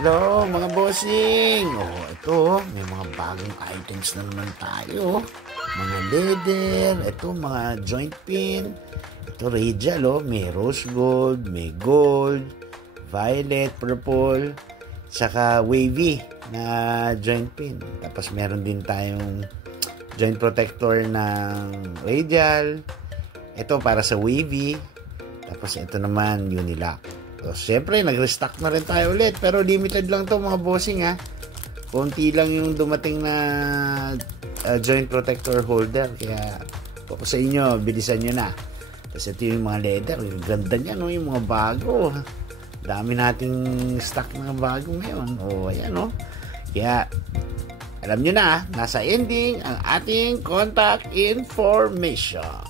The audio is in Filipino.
Hello, mga bossing! Ito, may mga bagong items na naman tayo. Mga leather, ito, mga joint pin. Ito, radial, may rose gold, may gold, violet, purple, saka wavy na joint pin. Tapos, meron din tayong joint protector ng radial. Ito, para sa wavy. Tapos, ito naman, unilock. So, siyempre, nag-restock na rin tayo ulit. Pero limited lang to mga bossing ha. Konti lang yung dumating na joint protector holder. Kaya, po sa inyo, bilisan nyo na. Kasi ito yung mga leather. Yung ganda niya, no? Yung mga bago. Dami nating stock na bago ngayon. Ayan, no? Kaya, alam nyo na, nasa ending ang ating contact information.